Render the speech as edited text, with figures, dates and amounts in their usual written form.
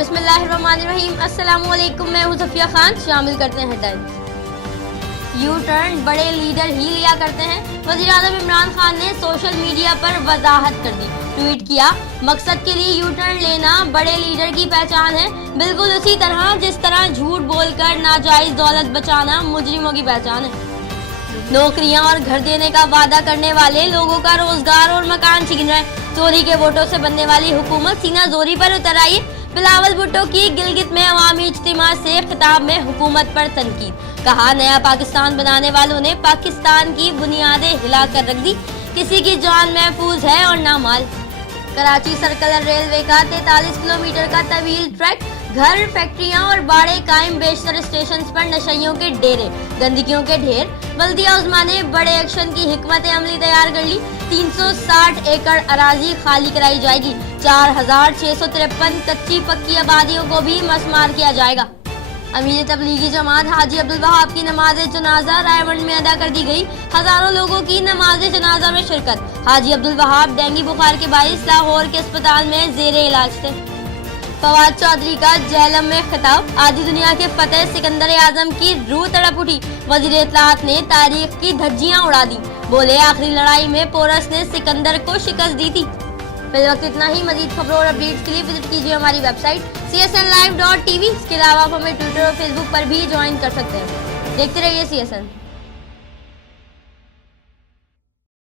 बिस्मिल्लाहिर्रहमानिर्रहीम। अस्सलाम वालेकुम, मैं हूं ज़फिया खान। शामिल करते हैं हेडलाइंस। यू टर्न बड़े लीडर ही लिया करते हैं, वज़ीर आज़म इमरान खान ने सोशल मीडिया पर वजाहत कर दी। ट्वीट किया, मकसद के लिए यू टर्न लेना बड़े लीडर की पहचान है, बिल्कुल उसी तरह जिस तरह झूठ बोलकर नाजायज दौलत बचाना मुजरिमों की पहचान है। नौकरियां और घर देने का वादा करने वाले लोगों का रोजगार और मकान छीन रहे हैं। चोरी के वोटों से बनने वाली हुकूमत सीना जोरी पर उतर आई है। बिलावल भुट्टो की गिलगित में अवामी इज्तिमा से खिताब में हुकूमत पर तनकीद। कहा, नया पाकिस्तान बनाने वालों ने पाकिस्तान की बुनियादें हिला कर रख दी, किसी की जान महफूज है और ना माल। कराची सर्कुलर रेलवे का 43 किलोमीटर का तवील ट्रैक, घर, फैक्ट्रियां और बाड़े कायम, बेशतर स्टेशन पर नशइयों के डेरे, गंदगियों के ढेर। बल्दिया उज़्मा ने बड़े एक्शन की हिकमत अमली तैयार कर ली। 360 एकड़ अराजी खाली कराई जाएगी। 4653 कच्ची पक्की आबादियों को भी मसमार किया जाएगा। अमीर तबलीगी जमात हाजी अब्दुल वहाब की नमाज जनाजा रायवंड में अदा कर दी गई। हजारों लोगों की नमाज जनाजा में शिरकत। हाजी अब्दुल वहाब डेंगू बुखार के बाइस लाहौर के अस्पताल में जेरे इलाज थे। फवाद चौधरी का जहलम में खिताब, आधी दुनिया के फतेह सिकंदर आजम की रूह तड़प उठी। वजीर इत्तलात ने तारीख की धज्जियां उड़ा दी। बोले, आखिरी लड़ाई में पोरस ने सिकंदर को शिकस्त दी थी। फिल वक्त इतना ही। मजीद खबरों और अपडेट्स के लिए विजिट कीजिए हमारी वेबसाइट csnlive.tv। इसके अलावा आप हमें ट्विटर और फेसबुक पर भी ज्वाइन कर सकते हैं। देखते रहिए CSN।